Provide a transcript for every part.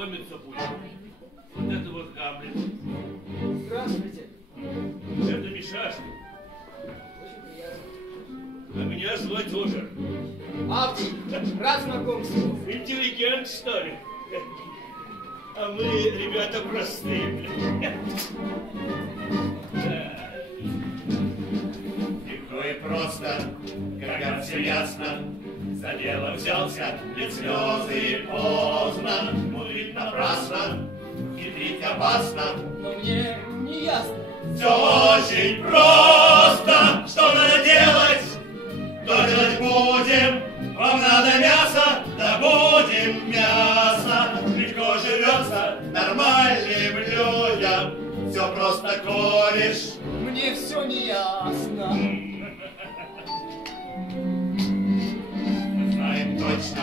знакомиться будем. Вот это вот Гамлет. Здравствуйте. Это Мишашка. Очень приятно. А меня звать Ожер. Авдий, рад знакомству. Интеллигент, что ли? А мы, ребята, простые. Легко и просто, когда все ясно, за дело взялся, лет слезы и поздно. Мудрить напрасно, хитрить опасно. Но мне не ясно. Все очень просто. Что надо делать? То делать будем. Вам надо мясо, добудем мясо. Легко живется нормальным людям. Все просто, кореш. Мне все не ясно. Знаем точно,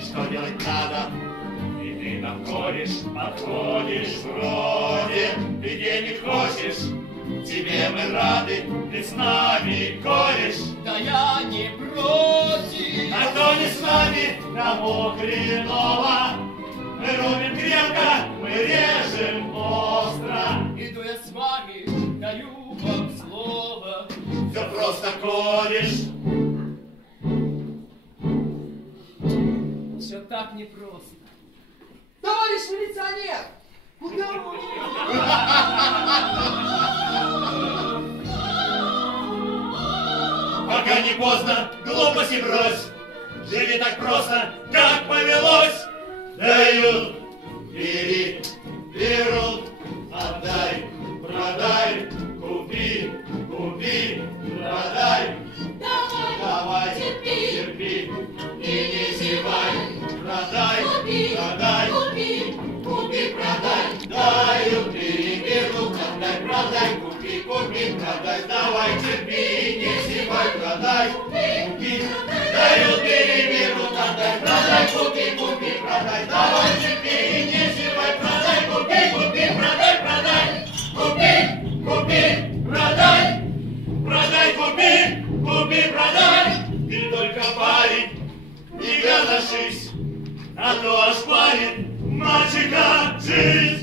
что делать надо. И ты нам кореш, подходишь вроде. Ты денег хочешь, тебе мы рады. Ты с нами кореш. Да я не против. А кто не с нами, тому хреново. Мы рубим крепко, мы режем остро. Иду я с вами, даю вам слово. Все просто, кореш. Все так непросто. Товарищ милиционер! Куда вы? Пока не поздно, глупости брось. Живи так просто, как повелось. Дают, бери, берут, отдай, продай, купи, купи, продай. Давай, терпи, и не зевай. Продай, продай, купи, продай. Дают, бери, берут, отдай, продай, купи, продай. Давай, терпи, не зевай, продай, купи. Дают, бери, берут, отдай, продай, купи, продай. Давай, терпи, не зевай, продай, купи, продай, продай. Купи, продай. Продай, купи, продай. Ты только парень, не гоношись, а то ошпарит мальчика жизнь.